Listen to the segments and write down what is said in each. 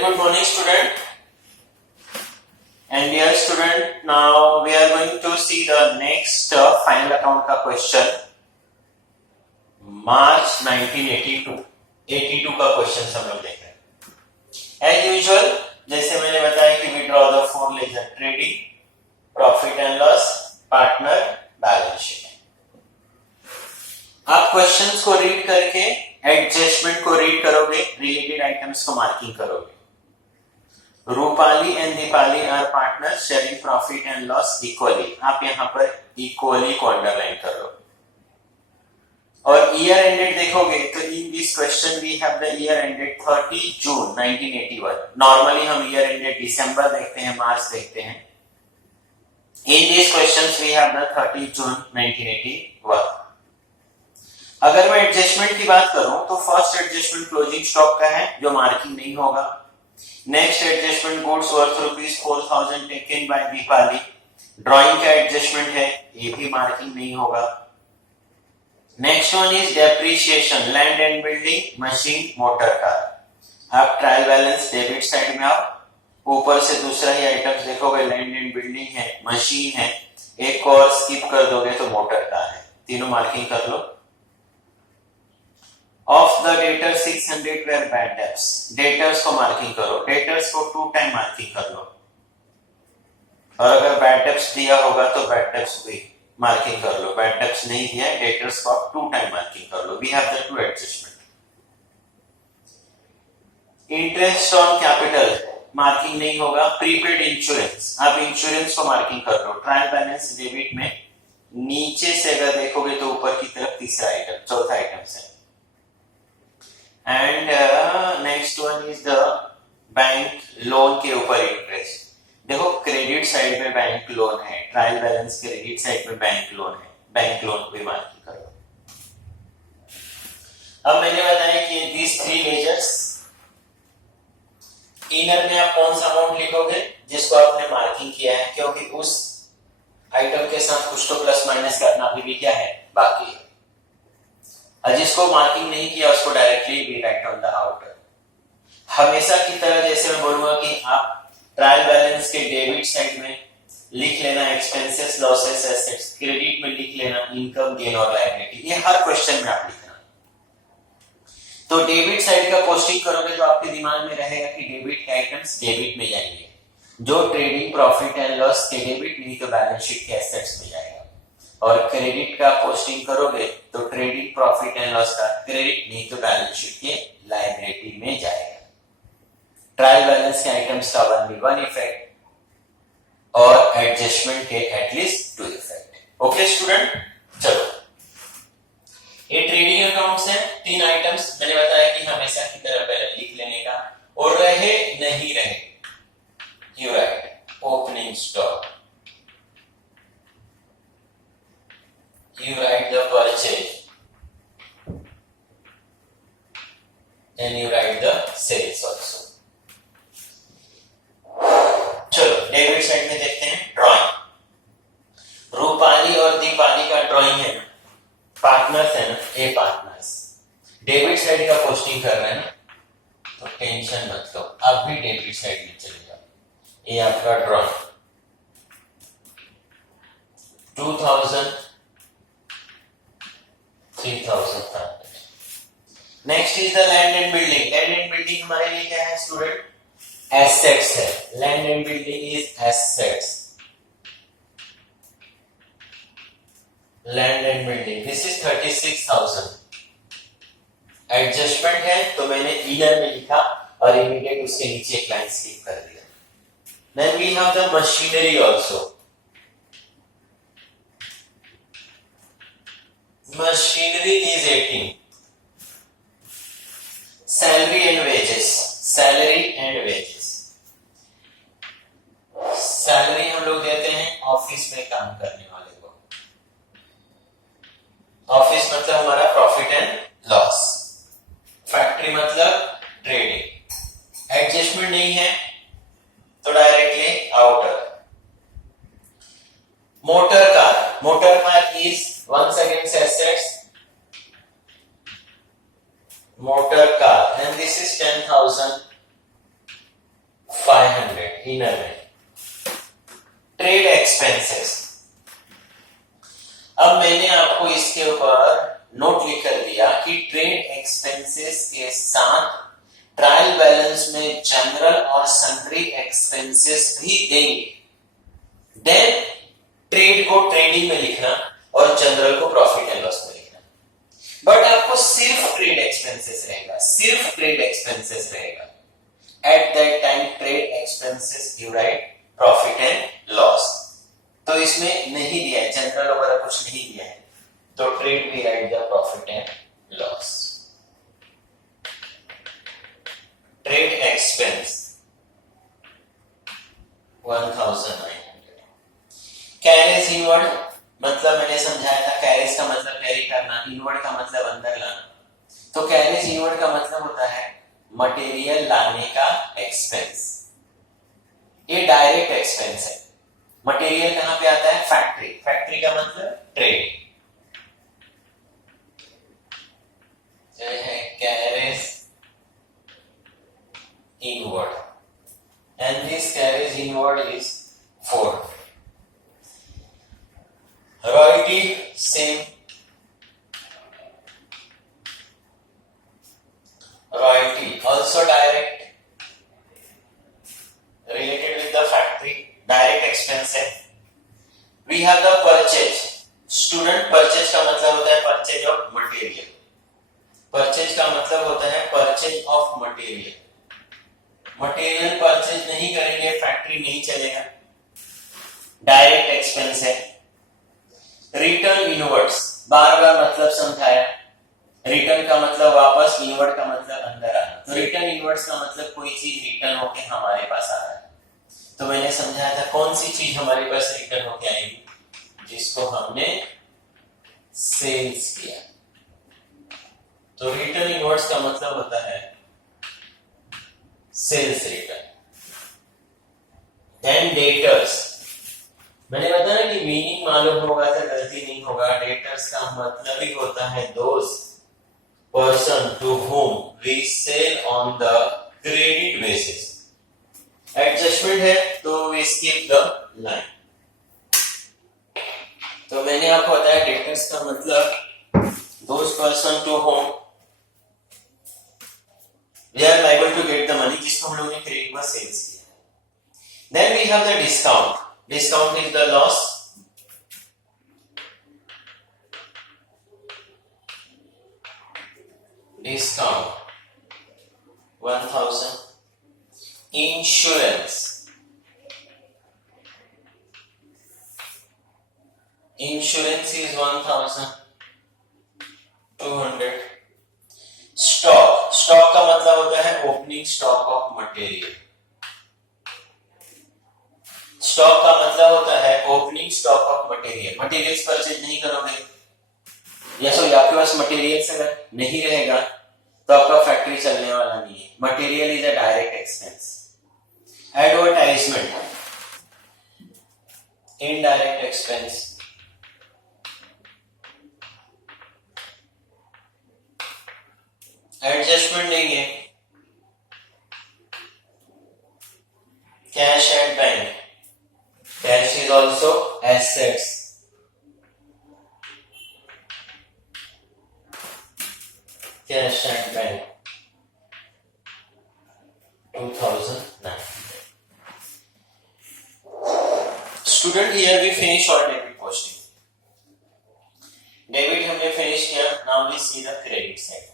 Very good morning, student. And dear student, now we are going to see the next final account का question. मार्च 1982 का question हम लोग देख रहे हैं. As usual, जैसे मैंने बताया कि we draw the four ledger: trading, profit and loss, partner, balance sheet. आप क्वेश्चंस को रीड करके एडजस्टमेंट को रीड करोगे, रिलेटेड आइटम्स को मार्किंग करोगे. Rupali and Deepali are partners sharing profit and loss equally. आप यहां पर इक्वली को अंडरलाइन कर लो. और ईयर एंडेड देखोगे तो in this question we have the year ended 30 June 1981. Normally हम ईयर एंडेड दिसंबर देखते हैं, मार्च देखते हैं. In this questions we have the 30 June 1981. अगर मैं एडजस्टमेंट की बात करूं तो फर्स्ट एडजस्टमेंट क्लोजिंग स्टॉक का है जो मार्किंग नहीं होगा. Next adjustment goods worth ₹4,000 taken by Deepali. Drawing का एडजस्टमेंट है, ये भी मार्किंग नहीं होगा. Next one is depreciation, land and building, machine, motor car. आप ट्रायल बैलेंस डेबिट साइड में आओ. ऊपर से दूसरा ही आइटम्स देखोगे, लैंड एंड बिल्डिंग है, मशीन है, एक और स्किप कर दोगे तो मोटर कार है. तीनों मार्किंग कर लो. Of the debtors 600 were bad debts. Debtors को मार्किंग करो. Debtors को 2 टाइम मार्किंग कर लो. और अगर bad debts दिया होगा तो bad debts भी मार्किंग कर लो. bad debts नहीं दिया है, debtors को आप 2 टाइम मार्किंग कर लो. We have the 2 adjustment. Interest on capital marking नहीं होगा. Prepaid insurance, आप इंश्योरेंस को मार्किंग कर लो. ट्रायल बैलेंस डेबिट में नीचे से अगर देखोगे तो ऊपर की तरफ तीसरा आइटम, चौथा आइटम है. And next one is the bank loan के ऊपर इंटरेस्ट. देखो क्रेडिट साइड में बैंक लोन है, ट्रायल बैलेंस क्रेडिट साइड में बैंक लोन है, बैंक लोन भी मार्किंग करो. अब मैंने बताया कि दिस 3 लेजर्स, इनर में आप कौन सा अमाउंट लिखोगे जिसको आपने मार्किंग किया है, क्योंकि उस आइटम के साथ कुछ तो प्लस माइनस करना अभी भी क्या है, बाकी है. और जिसको मार्किंग नहीं किया उसको directly we write on the outer. हमेशा की तरह जैसे मैं बोलूंगा कि आप ट्रायल बैलेंस के डेबिट साइड में लिख लेना एक्सपेंसेस, लॉसेस, एसेट्स. क्रेडिट में लिख लेना इनकम, गेन और लायबिलिटी. ये हर क्वेश्चन में आप लिखना. तो डेबिट साइड का पोस्टिंग करोगे तो आपके दिमाग में रहेगा कि डेबिट के आइटम्स डेबिट में जाएंगे. जो ट्रेडिंग प्रॉफिट एंड लॉस के डेबिट, नहीं तो बैलेंस शीट के एसेट्स में जाएगा. और क्रेडिट का पोस्टिंग करोगे तो ट्रेडिंग प्रॉफिट एंड लॉस का क्रेडिट, नहीं तो बैलेंस शीट के लायबिलिटी में जाएगा. ट्रायल बैलेंस के आइटम्स का 1 इफेक्ट और एडजस्टमेंट के एटलीस्ट 2 इफेक्ट. ओके स्टूडेंट, चलो ये ट्रेडिंग अकाउंट्स हैं. 3 आइटम्स मैंने बताया कि हमेशा की तरह पहले लिख लेने का. और रहे नहीं रहे, you right opening stock, you write the purchase and you write the sales also. चलो डेबिट साइड में देखते हैं ड्राइंग. रूपाली और दीपाली का ड्राइंग है ना, पार्टनर्स है ना, ए पार्टनर्स. डेबिट साइड का पोस्टिंग कर रहे हैं ना, तो टेंशन मत लो, अब भी डेबिट साइड में चले जाओ. ये आपका drawing 2000 3,000. Next is the land and building. Land and building हमारे लिए क्या है स्टूडेंट, एसेट्स है. Land and building is assets. Land and building this is 36,000. Adjustment है तो मैंने इनर में लिखा और इमीडिएट उसके नीचे एक लाइन स्किप कर दिया. Then we have the machinery also. Machinery is 18. Salary and wages. Salary and wages. Salary हम लोग देते हैं ऑफिस में काम करने वाले को. ऑफिस मतलब हमारा प्रॉफिट एंड लॉस. फैक्ट्री मतलब ट्रेडिंग. एडजस्टमेंट नहीं है तो directly outer. Motor car. Motor car is once again assets, motor car, and this is 10,000. Right, inner में ट्रेड एक्सपेंसेस। अब मैंने आपको इसके ऊपर नोट लिख कर दिया कि ट्रेड एक्सपेंसेस के साथ ट्रायल बैलेंस में जनरल और सन्ड्री एक्सपेंसेस भी देंगे। देन ट्रेड को ट्रेडिंग में लिखना और जनरल को प्रॉफिट एंड लॉस में लिखना। बट आपको सिर्फ ट्रेड एक्सपेंसेस रहेगा, सिर्फ ट्रेड एक्सपेंसेस रहेगा। At that time trade expenses you right profit and loss. तो इसमें नहीं दिया है, जनरल वगैरह कुछ नहीं दिया है, तो ट्रेड भी right the profit and loss. Trade expense 1900। Carriage inward मतलब मैंने समझाया था, कैरेज का मतलब कैरी करना, इनवर्ड का मतलब अंदर लाना। तो कैरेज इनवर्ड का मतलब होता है मटेरियल लाने का एक्सपेंस। ये डायरेक्ट एक्सपेंस है। मटेरियल कहां पे आता है? फैक्ट्री। फैक्ट्री का मतलब trade. Carriage inward and this carriage inward is 4। Royalty same, royalty also direct, related with the factory, direct expense है। We have the purchase, student purchase का मतलब होता है purchase of material, purchase का मतलब होता है purchase of material। Material purchase नहीं करेंगे फैक्ट्री नहीं चलेगा, डायरेक्ट एक्सपेंस है। रिटर्न इनवर्ड्स, बार बार मतलब समझाया। रिटर्न का मतलब वापस, इनवर्ड का मतलब अंदर आना। तो रिटर्न इनवर्ड्स का मतलब कोई चीज रिटर्न होके हमारे पास आ रहा है। तो मैंने समझाया था कौन सी चीज हमारे पास रिटर्न होके आएगी, जिसको हमने सेल्स किया। तो रिटर्न इनवर्ड्स का मतलब होता है सेल्स रिटर्न। देन डेटर्स, मैंने बताया कि मीनिंग मालूम होगा तो गलती नहीं होगा। डेटर्स का मतलब ही होता है दोस्त person to whom we sell on the credit basis। Adjustment है तो we skip the line। तो मैंने आपको बताया डेटर्स का मतलब those person to whom we are liable to get the money, जिसको हम लोगों ने क्रेडिट में सेल्स किया। Then we have the discount। Discount is the loss। Discount 1000। Insurance, insurance is 1200। Stock, stock का मतलब होता है opening stock of material. Stock का मतलब होता है opening stock of material. Materials purchase नहीं करोगे या सो आपके पास मटेरियल्स अगर नहीं रहेगा तो आपका फैक्ट्री चलने वाला नहीं है। Material is a direct expense. Advertisement, indirect expense. Adjustment लेंगे, cash at bank. Cash is also assets. Cash at bank 2009। Student, here we finish our debit posting। Debit हमने फिनिश किया। Now we see the credit side.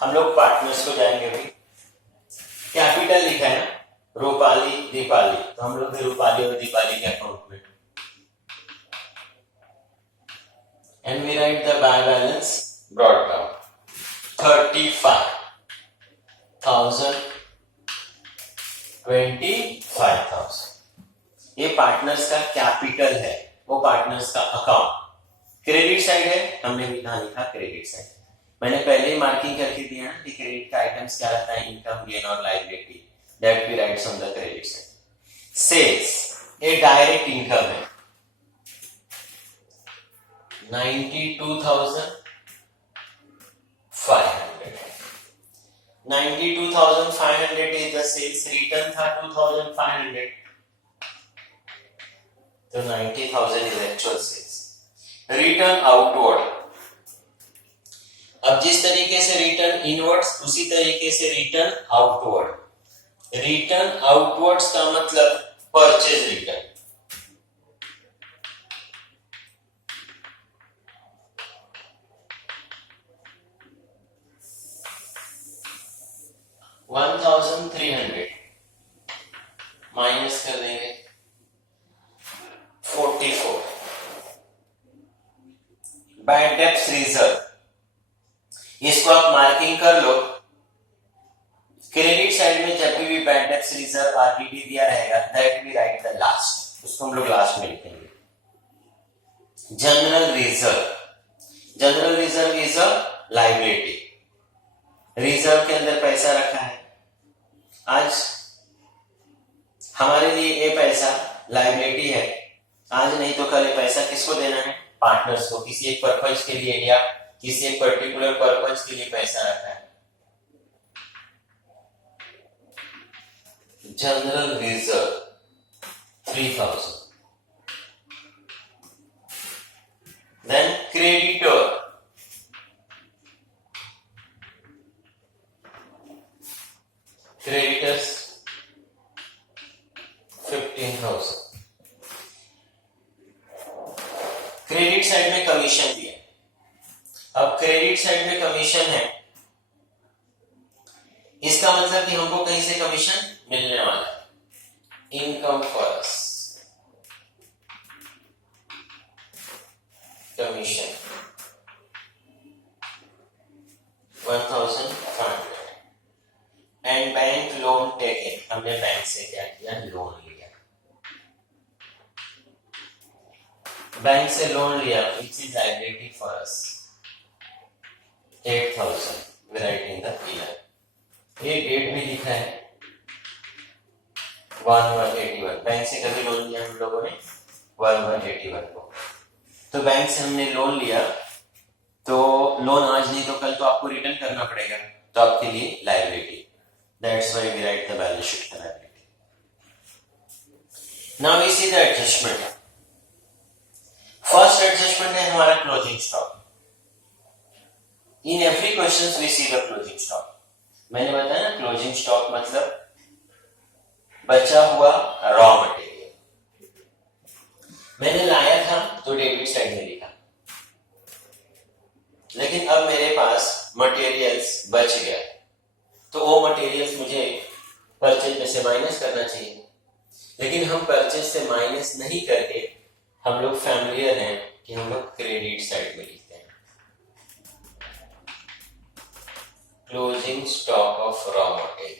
हम लोग partners को जाएंगे अभी। Capital लिखा है ना, रूपाली दीपाली, तो हम लोग रूपाली और दीपाली के अकाउंट में। And we write the bank balance brought down 35,000 25,000। ये पार्टनर्स का कैपिटल है, वो पार्टनर्स का अकाउंट। क्रेडिट साइड है, हमने भी यहां लिखा क्रेडिट साइड। मैंने पहले ही मार्किंग करके दिया ना कि क्रेडिट का आइटम्स क्या रहता है, इनकम, गेन और liability, that we writes on the credit side. Sales ये डायरेक्ट इनकम है 92,500। 92,500 is the sales, रिटर्न था 2,500, तो 90,000 is actual sales. Return outward, अब जिस तरीके से रिटर्न इनवर्ड्स उसी तरीके से रिटर्न आउटवर्ड. रिटर्न आउटवर्ड्स का मतलब परचेज रिटर्न. $1,300 माइनस कर देंगे 44. बैड डेब्ट्स रिजर्व, इसको आप मार्किंग कर लो. क्रेडिट साइड में जब भी बैड डेब्ट्स रिजर्व आरबीडी दिया रहेगा that we write the last, उसको हम लोग लास्ट में लिखेंगे. General reserve, general reserve is a liability. Reserve के अंदर पैसा रखा है, आज हमारे लिए ये पैसा लायबिलिटी है, आज नहीं तो कल ये पैसा किसको देना है? पार्टनर्स को. किसी एक पर्पज के लिए या किसी एक पर्टिकुलर पर्पज के लिए पैसा रखा है. General reserve 3,000. Then creditor, creditors 15,000. Credit side में कमीशन दिया. अब क्रेडिट साइड में कमीशन है, इसका मतलब कि हमको कहीं से कमीशन मिलने वाला है. Income for us, commission 1,500. And bank loan taken, हमने बैंक से क्या किया? लोन लिया. बैंक से लोन लिया which is liability for us 8,000. we write in the pillar. ये डेट भी लिखा है 1181. बैंक से कभी लोन लिया हम लोगों ने 1181 को. तो बैंक से हमने लोन लिया, तो लोन आज नहीं तो कल तो आपको रिटर्न करना पड़ेगा, तो आपके लिए liability. That's why we write the balance sheet liability. Now we see the adjustment. First adjustment है हमारा closing stock. In every questions we see the closing stock. मैंने बताया ना closing stock मतलब बचा हुआ रॉ मटेरियल. मैंने लाया था तो डेबिट साइड में लिखा, लेकिन अब मेरे पास मटेरियल्स बच गया, तो वो मटेरियल्स मुझे परचेज में से माइनस करना चाहिए. लेकिन हम परचेज से माइनस नहीं करके हम लोग फैमिलियर हैं कि हम लोग क्रेडिट साइड में लिखते हैं. Closing stock of raw material.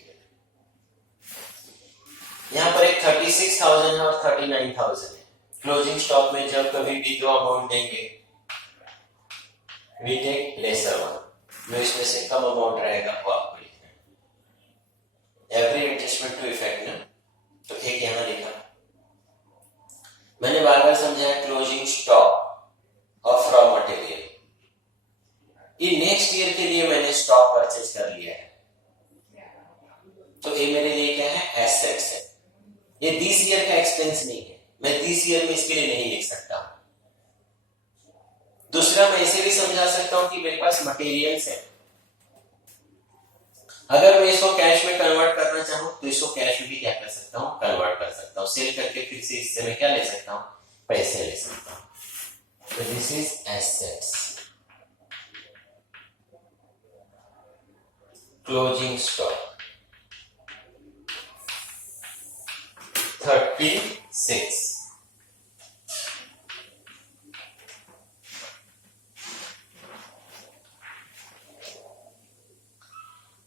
यहां पर एक 36,000 है और 39,000 है. क्लोजिंग स्टॉक में जब कभी भी दो अमाउंट देंगे वी टेक लेसर वन, जो इसमें से कम अमाउंट रहेगा वो आपको लिखना है. एवरी एडजस्टमेंट टू इफेक्ट ना, तो एक यहां लिखा. मैंने बार बार समझाया closing stock of raw material. ये नेक्स्ट ईयर के लिए मैंने स्टॉक परचेज कर लिया है, तो ये मेरे लिए क्या है? एसेट्स है. ये दिस ईयर का एक्सपेंस नहीं है, मैं दिस ईयर में इसके लिए नहीं लिख सकता हूं. दूसरा मैं इसे भी समझा सकता हूं कि मेरे पास मटेरियल्स है, अगर मैं इसको कैश में कन्वर्ट करना चाहूं तो इसको कैश में भी क्या कर सकता हूं? कन्वर्ट कर सकता हूं. सेल करके फिर से इससे मैं क्या ले सकता हूं? पैसे ले सकता हूं. तो this is assets. Closing stock 36.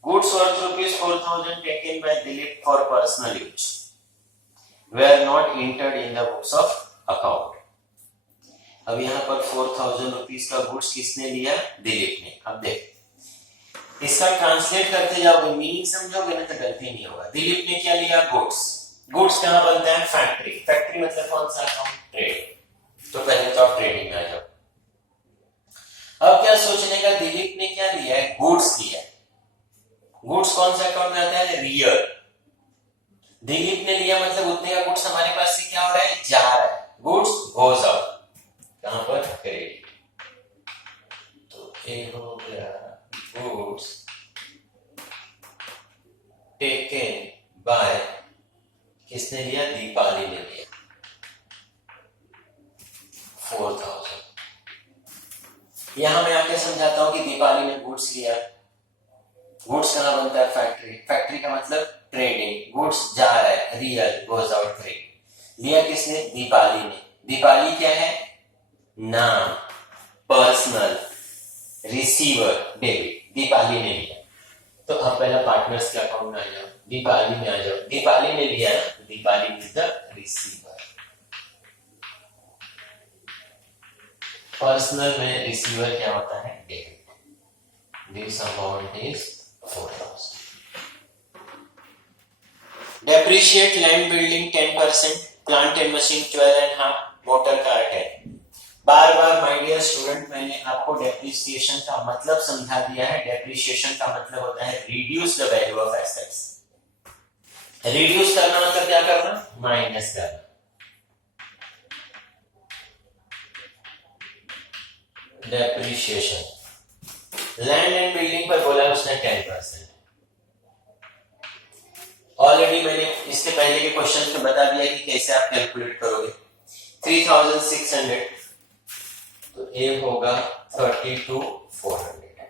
Goods worth ₹4,000 taken by Dilip for personal use were not entered in the books of account. अब यहाँ पर 4,000 रुपीज का गुड्स किसने लिया? दिलीप ने. अब देख, इसका ट्रांसलेट करते जाओगे, मीनिंग समझोगे ना तो गलती नहीं होगा. दिलीप ने क्या लिया? गुड्स. गुड्स कहाँ बनता है? फैक्ट्री. फैक्ट्री मतलब कौन सा अकाउंट? ट्रेड. तो पहले तो आप ट्रेडिंग में आ जाओ. अब क्या सोचने का, दिलीप ने क्या लिया है? गुड्स लिया. गुड्स कौन सा अकाउंट में आता है? रियल। दिलीप ने लिया मतलब उतने का गुड्स हमारे पास से क्या हो रहा है? जा रहा है। गुड्स गोज आउट, कहां पर? क्रेडिट। तो ए हो गया गुड्स टेकन बाय, किसने लिया? दीपाली ने लिया 4000। यहां मैं आपको समझाता हूं कि दीपाली ने गुड्स लिया। गुड्स कहां बनता है? फैक्ट्री। फैक्ट्री का मतलब ट्रेडिंग। गुड्स जा रहा है, रियल, गोज आउट, क्रेडिट। लिया किसने? दीपाली ने। दीपाली क्या है? नाम, पर्सनल, रिसीवर, डेबिट। दीपाली ने लिया। तो अब पहला पार्टनर्स के अकाउंट में आ जाओ, दीपाली में आ जाओ। दीपाली ने लिया ना, Deepali is the receiver. Personal में रिसीवर क्या होता है? Debit. This amount is 4000। Depreciate land building 10%, plant and machine 12.5, motor car 10। बार बार माय डियर स्टूडेंट मैंने आपको डेप्रिसिएशन का मतलब समझा दिया है। डेप्रिसिएशन का मतलब होता है reduce the value of assets. Reduce करना मतलब क्या करना? माइनस करना। डेप्रिसिएशन लैंड एंड बिल्डिंग पर बोला उसने 10%। ऑलरेडी मैंने इसके पहले के क्वेश्चन में बता दिया कि कैसे आप कैलकुलेट करोगे। 3600, तो ए होगा 32,400।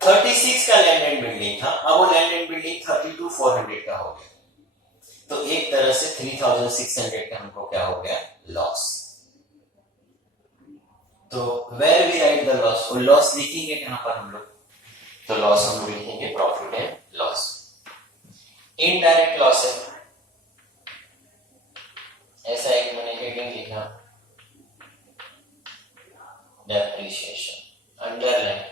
36 का लैंड एंड बिल्डिंग था, अब वो लैंड एंड बिल्डिंग 32,400 का हो गया। तो एक तरह से 3600 का हमको क्या हो गया? लॉस। तो where we write the loss? और लॉस लिखेंगे कहां पर हम लोग? तो लॉस हम लोग लिखेंगे profit and loss. Indirect loss है, ऐसा एक मैंने हेडिंग लिखा, depreciation, underline,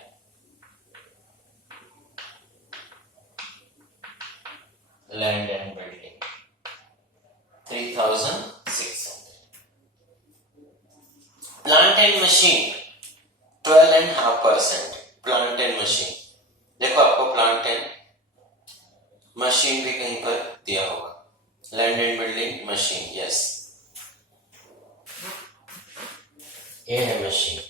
land and building 3600। Plant and machine 12.5%। Plant and machine, देखो आपको प्लांट एंड मशीन भी कहीं पर दिया होगा। Land and building, machine, yes, ये है machine.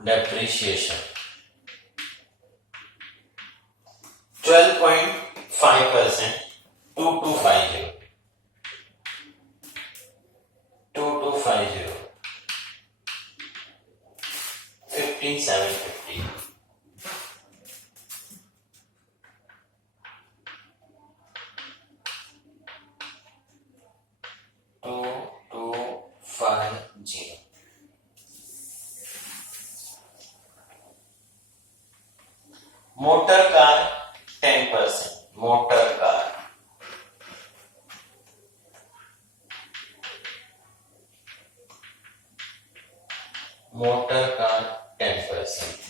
Depreciation 12.5%, 2250, 2250, 15,750। Motor car 10%। Motor car motor car 10%।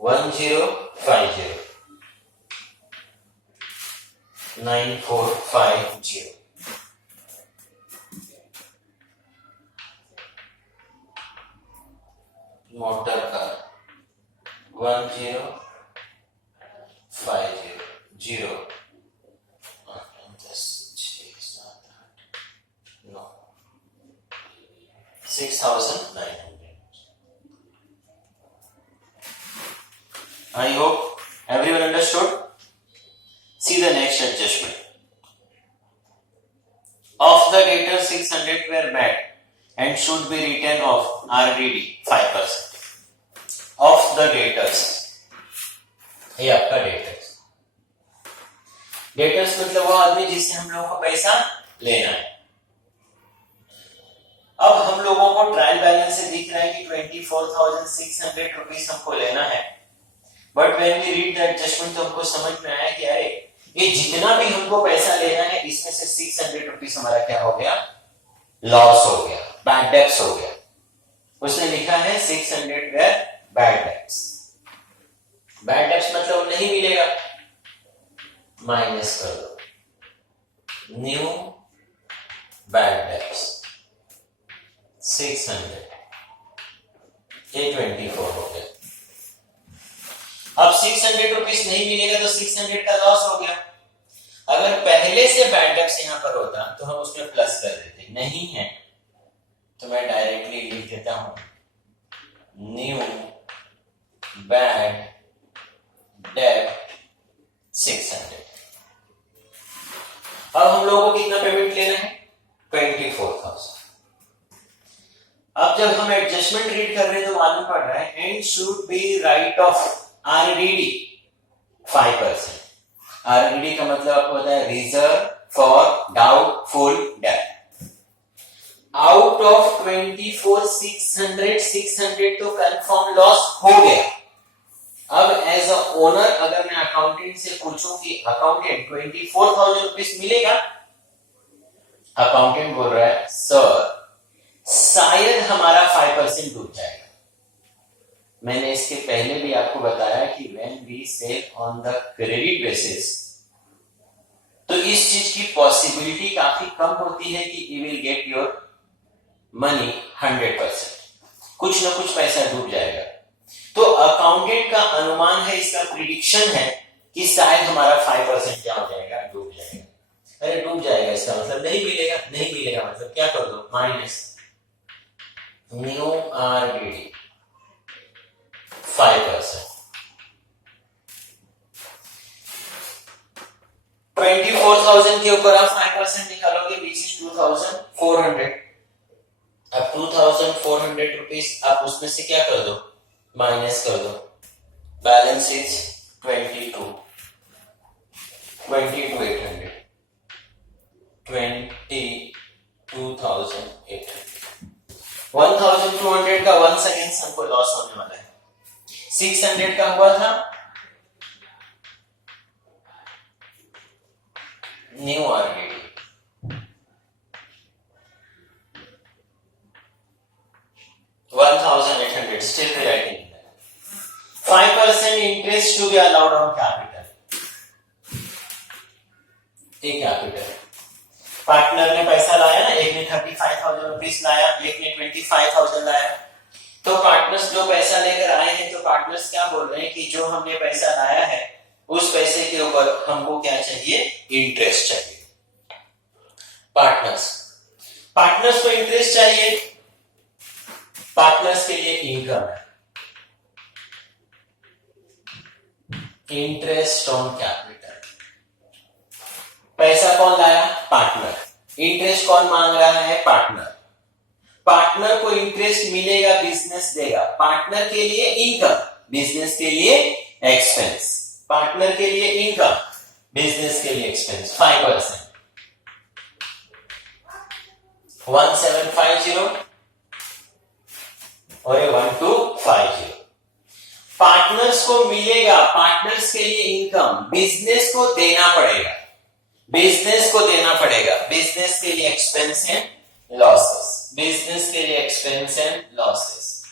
1050, 9450। Motor car 1050, 6,900। I hope everyone understood. See the next adjustment. Of the debtor 600 were bad and should be written off RDD 5%. Of the debtors, ये आपका debtors. Debtors मतलब वो आदमी जिससे हम लोगों को पैसा लेना है। अब हम लोगों को ट्रायल बैलेंस से दिख रहा है कि 24,600 रुपीज हमको लेना है, but when we read the adjustment तो हमको समझ में आया कि अरे ये जितना भी हमको पैसा लेना है इसमें से 600 रुपीज हमारा क्या हो गया? लॉस हो गया, बैड डेब्ट्स हो गया। उसने लिखा है 600 were bad debts. Bad debts मतलब नहीं मिलेगा, माइनस कर दो, न्यू बैड डेब्ट्स 600 ये 24 हो गया। अब 600 रुपीज नहीं मिलेगा तो 600 का लॉस हो गया। अगर पहले से बैड डेब्ट्स यहां पर होता तो हम उसमें प्लस कर देते, नहीं है तो मैं डायरेक्टली लिख देता हूं न्यू बैड डेब्ट 600। अब हम लोगों को कितना पेमेंट लेना है? 24,000। अब जब हम एडजस्टमेंट रीड कर रहे हैं तो मालूम पड़ रहा है and should be right of RDD 5%। RDD का मतलब आपको पता है reserve for doubtful debt. Out of 24,600 तो कंफर्म लॉस हो गया। अब एज अ ओनर अगर मैं अकाउंटेंट से पूछूं कि अकाउंटेंट 24,000 रुपीज मिलेगा, अकाउंटेंट बोल रहा है सर शायद हमारा 5% डूब जाएगा। मैंने इसके पहले भी आपको बताया कि when we sell on the credit basis तो इस चीज की पॉसिबिलिटी काफी कम होती है कि you will get your money 100%। कुछ ना कुछ पैसा डूब जाएगा। तो अकाउंटेंट का अनुमान है, इसका प्रिडिक्शन है कि शायद हमारा 5% क्या हो जाएगा? डूब जाएगा। अरे डूब जाएगा इसका मतलब नहीं मिलेगा, नहीं मिलेगा मतलब क्या कर दो? Minus new RDD 5%। 24,000 के ऊपर आप 5% निकालोगे विच इज 2,400। अब 2,400 रुपीज आप उसमें से क्या कर दो? माइनस कर दो। बैलेंस इज 22,800 1,200 का 1 सेकेंड हमको लॉस होने वाला है। 600 का हुआ था new RDD 1,800 still the writing 5% interest to be allowed on capital। एक कैपिटल पार्टनर ने पैसा लाया ना, एक ने 35,000 रुपीज लाया, एक ने 25,000 लाया। तो पार्टनर्स जो पैसा लेकर आए हैं तो पार्टनर्स क्या बोल रहे हैं कि जो हमने पैसा लाया है उस पैसे के ऊपर हमको क्या चाहिए? इंटरेस्ट चाहिए। पार्टनर्स को इंटरेस्ट चाहिए, पार्टनर्स के लिए इनकम है इंटरेस्ट ऑन कैपिटल। पैसा कौन लाया? पार्टनर। इंटरेस्ट कौन मांग रहा है? पार्टनर। पार्टनर को इंटरेस्ट मिलेगा, बिजनेस देगा। पार्टनर के लिए इनकम, बिजनेस के लिए एक्सपेंस। पार्टनर के लिए इनकम, बिजनेस के लिए एक्सपेंस 5%। 1750 और ये 1250। पार्टनर्स को मिलेगा, पार्टनर्स के लिए इनकम, बिजनेस को देना पड़ेगा, बिजनेस को देना पड़ेगा। बिजनेस के लिए एक्सपेंस एंड लॉसेस, बिजनेस के लिए expense and losses.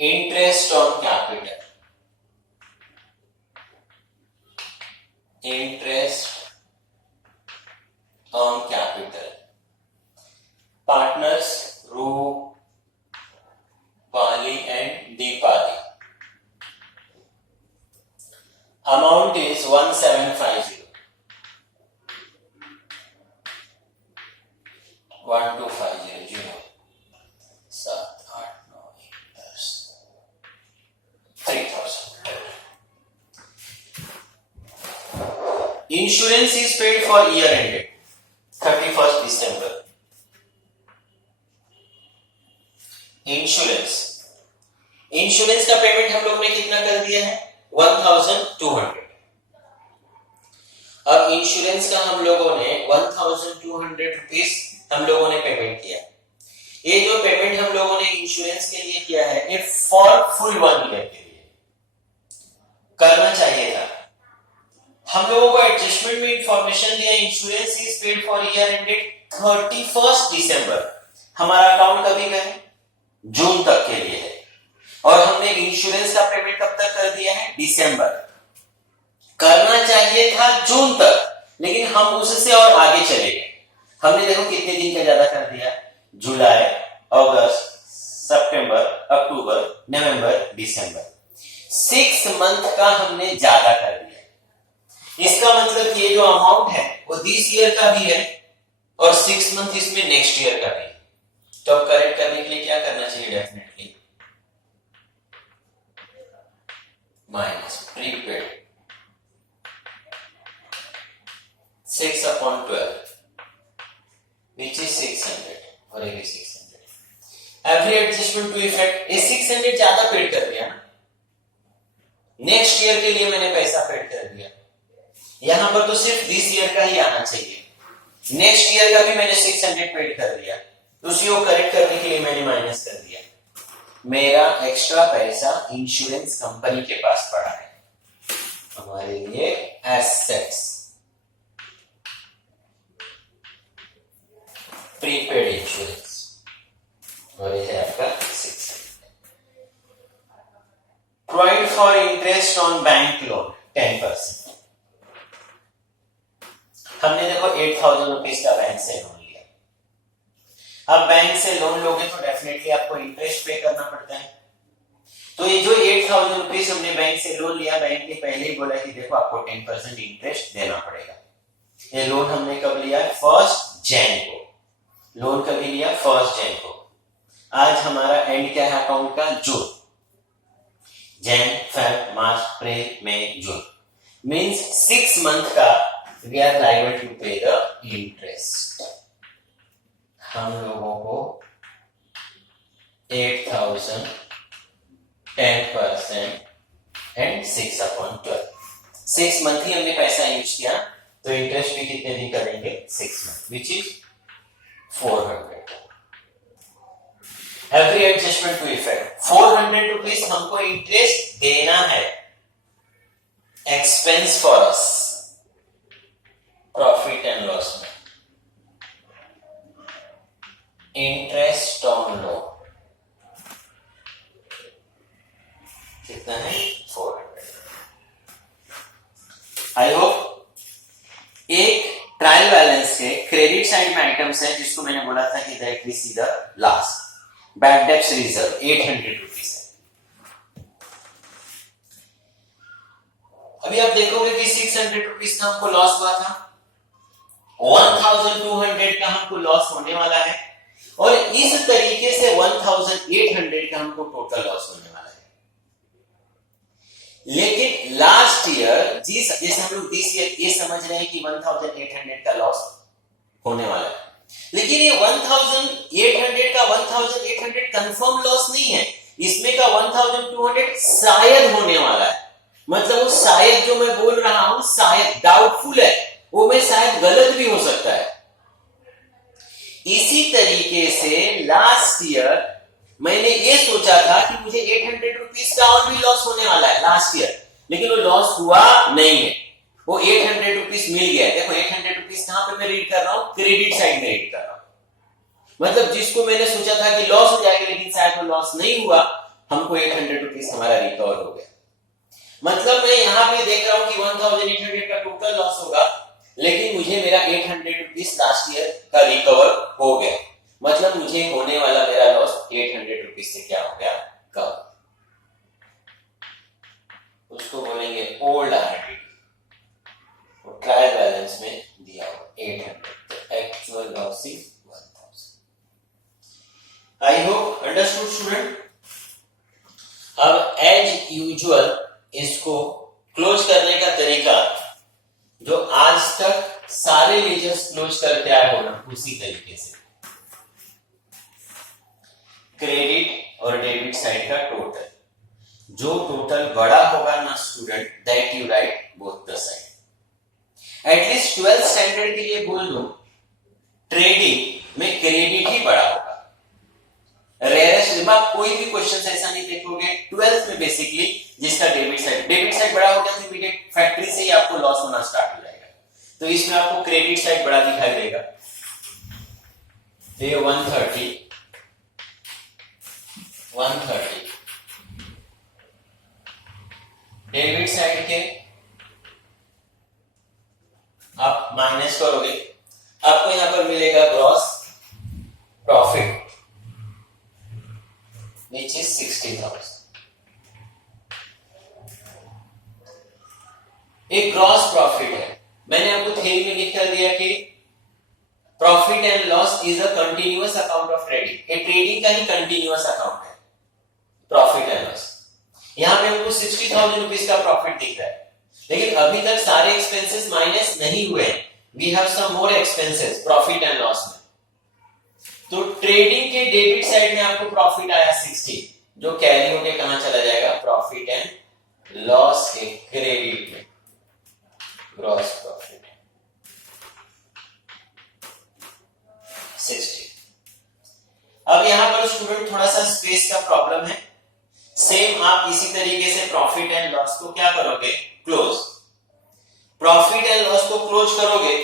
Interest on capital, interest on capital. Partners Rupali and Deepali. Amount is 1750 12500 7 8 9 10 3,000। Insurance is paid for year ended 31st December। Insurance का पेमेंट हम लोग ने कितना कर दिया है? 1,200। अब इंश्योरेंस का हम लोगों ने 1,200 रुपीस हम लोगों ने पेमेंट किया। ये जो पेमेंट हम लोगों ने इंश्योरेंस के लिए किया है ये फॉर फुल 1 ईयर के लिए करना चाहिए था। हम लोगों को एडजस्टमेंट में इंफॉर्मेशन दिया insurance is paid for year ended 31st दिसंबर। हमारा अकाउंट कभी का है? जून तक के लिए है और हमने इंश्योरेंस का पेमेंट कब तक कर दिया है? दिसंबर। करना चाहिए था जून तक, लेकिन हम उससे और आगे चले गए। हमने देखो कितने दिन का ज्यादा कर दिया, जुलाई, अगस्त, सितंबर, अक्टूबर, नवंबर, दिसंबर। 6 मंथ का हमने ज्यादा कर दिया। इसका मतलब ये जो अमाउंट है वो दिस ईयर का भी है और 6 मंथ इसमें नेक्स्ट ईयर का भी है। तो अब करेक्ट करने के लिए क्या करना चाहिए? Definitely minus prepaid 6/12 which is 600 और ये भी 600। एवरी एडजस्टमेंट टू इफेक्ट ये 600 ज्यादा पेड कर दिया ना, नेक्स्ट ईयर के लिए मैंने पैसा पेड कर दिया। यहां पर तो सिर्फ दिस ईयर का ही आना चाहिए, नेक्स्ट ईयर का भी मैंने 600 पेड कर दिया, तो उसी को करेक्ट करने के लिए मैंने माइनस कर दिया। मेरा एक्स्ट्रा पैसा इंश्योरेंस कंपनी के पास पड़ा है हमारे लिए एसेट्स, प्रीपेड इंश्योरेंस, और ये है आपका 600। Provide for interest on bank loan 10%। हमने देखो 8000 रुपीज का बैंक से लोन लिया। अब बैंक से लोन लोगे तो डेफिनेटली आपको इंटरेस्ट पे करना पड़ता है। तो ये जो 8000 रुपीज हमने बैंक से लोन लिया, बैंक ने पहले ही बोला कि देखो आपको 10% इंटरेस्ट देना पड़ेगा। ये लोन हमने कब लिया? 1 जनवरी को। लोन कभी लिया? 1 जनवरी को। आज हमारा एंड क्या है अकाउंट का? जून। जैन, फेब, मार्च, अप्रैल, मई, जून, मींस 6 मंथ का we are liable to pay the interest। हम लोगों को 8000, 10% एंड 6/12। 6 मंथ ही हमने पैसा यूज किया, तो इंटरेस्ट भी कितने दिन करेंगे? 6 month, which is 400। Every adjustment to effect 400 rupees हमको इंटरेस्ट देना है, expense for us, profit and loss में। इंटरेस्ट ऑन लोन कितना है? 400। आई होप एक ट्रायल बैलेंस के क्रेडिट साइड में आइटम्स है जिसको मैंने बोला था कि that we see the last. Bad debts reserve 800 rupees है। अभी आप देखोगे कि 600 रुपीज का हमको लॉस हुआ था, 1200 का हमको लॉस होने वाला है, और इस तरीके से 1800 का हमको टोटल लॉस होने वाला है। लेकिन लास्ट ईयर जैसे हम लोग दिस ईयर ये समझ रहे हैं कि 1800 का लॉस होने वाला है, लेकिन ये 1800 का 1800 कंफर्म लॉस नहीं है, इसमें का 1200 शायद होने वाला है। मतलब वो शायद जो मैं बोल रहा हूं शायद डाउटफुल है, वो मैं शायद गलत भी हो सकता है। इसी तरीके से लास्ट ईयर मैंने ये सोचा था कि मुझे 800 रुपीज का और भी लॉस होने वाला है लास्ट ईयर, लेकिन वो लॉस हुआ नहीं है, वो 800 रुपीज मिल गया। देखो 800 रुपीज कहां पे मैं रीड कर रहा हूं? क्रेडिट साइड में रीड कर रहा हूं। मतलब जिसको मैंने सोचा था कि लॉस हो जाएगा, लेकिन शायद वो लॉस नहीं हुआ, हमको 800 रुपीज हमारा रिकवर हो गया। मतलब मैं यहां पे देख रहा हूं कि 1800 का टोटल लॉस होगा, लेकिन मुझे मेरा 800 रुपीज लास्ट ईयर का रिकवर हो गया। मतलब मुझे होने वाला मेरा लॉस 800 रुपीज से क्या हो गया? कवर। उसको बोलेंगे ओल्ड आरडी। ट्रायल बैलेंस में दिया हुआ 800, तो actual loss is 1000। I hope understood student. अब एज यूजुअल इसको क्लोज करने का तरीका जो आज तक सारे लेजर्स क्लोज करते आए हो ना, उसी तरीके से क्रेडिट और डेबिट साइड का टोटल, जो टोटल बड़ा होगा ना student, that you right both the side. At least 12th standard के लिए बोल दो, ट्रेडिंग में क्रेडिट ही बड़ा होगा। रेयरेस्ट आप कोई भी क्वेश्चन ऐसा नहीं देखोगे 12th में बेसिकली जिसका डेबिट साइड बड़ा हो गया तो इमीडिएट फैक्ट्री से ही आपको लॉस होना स्टार्ट हो जाएगा। तो इसमें आपको क्रेडिट साइड बड़ा दिखाई देगा। ये 130 डेबिट साइड के आप माइनस करोगे, आपको यहां पर मिलेगा ग्रॉस प्रॉफिट एक ग्रॉस प्रॉफिट है। मैंने आपको थ्योरी में लिख कर दिया कि profit and loss is a continuous account of trading. ये ट्रेडिंग का ही कंटिन्यूअस अकाउंट है प्रॉफिट एंड लॉस। यहां पे हमको 60,000 रुपीज का प्रॉफिट दिख रहा है, लेकिन अभी तक सारे एक्सपेंसेस माइनस नहीं हुए। We have some more expenses profit and loss में। तो ट्रेडिंग के डेबिट साइड में आपको प्रॉफिट आया 60, जो कैरी होके कहां चला जाएगा, प्रॉफिट एंड लॉस के क्रेडिट में, ग्रॉस प्रॉफिट 60। अब यहां पर स्टूडेंट थोड़ा सा स्पेस का प्रॉब्लम है। सेम आप इसी तरीके से प्रॉफिट एंड लॉस को क्या करोगे, क्लोज। प्रॉफिट एंड लॉस को क्लोज करोगे,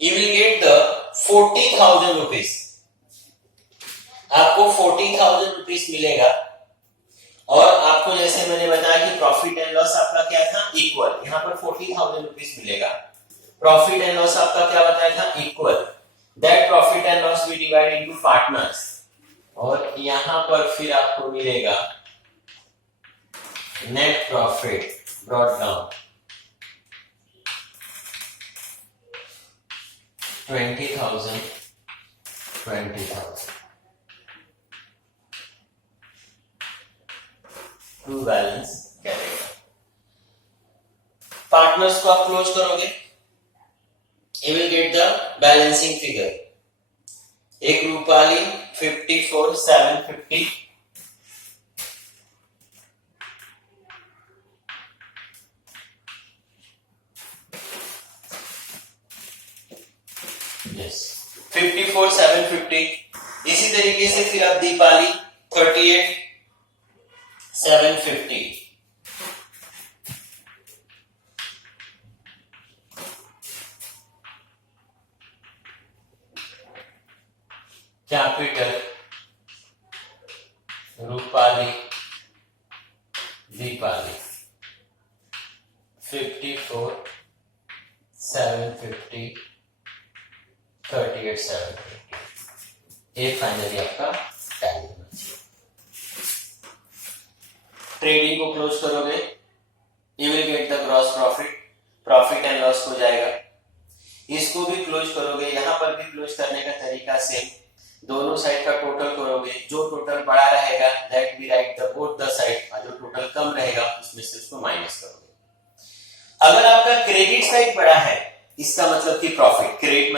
you will get the 40,000 rupees. आपको 40,000 रुपीज मिलेगा। और आपको जैसे मैंने बताया कि प्रॉफिट एंड लॉस आपका क्या था, इक्वल। यहां पर 40,000 रुपीज मिलेगा। प्रॉफिट एंड लॉस आपका क्या बताया था, equal. That profit and loss we divide into partners. और यहां पर फिर आपको मिलेगा net profit brought down 20,000 to balance करेगा। पार्टनर्स को आप क्लोज करोगे, you will get the balancing figure। एक रूपाली 54,750, yes 54,750। इसी तरीके से फिर आप दीपाली 38,750, कैपिटल रूपाली दीपाली 54,750 38,750। ये फाइनली आपका टैली होना चाहिए। ट्रेडिंग को क्लोज करोगे, you will get the gross profit. Profit and loss हो जाएगा। इसको भी क्लोज करोगे, यहां पर भी क्लोज करने का तरीका सेम। दोनों साइड का टोटल करोगे, जो टोटल बड़ा रहेगा that we write the both the side, और जो टोटल कम रहेगा उसमें से उसको माइनस करोगे। अगर आपका क्रेडिट साइड बड़ा है, इसका मतलब कि प्रॉफिट, क्रेडिट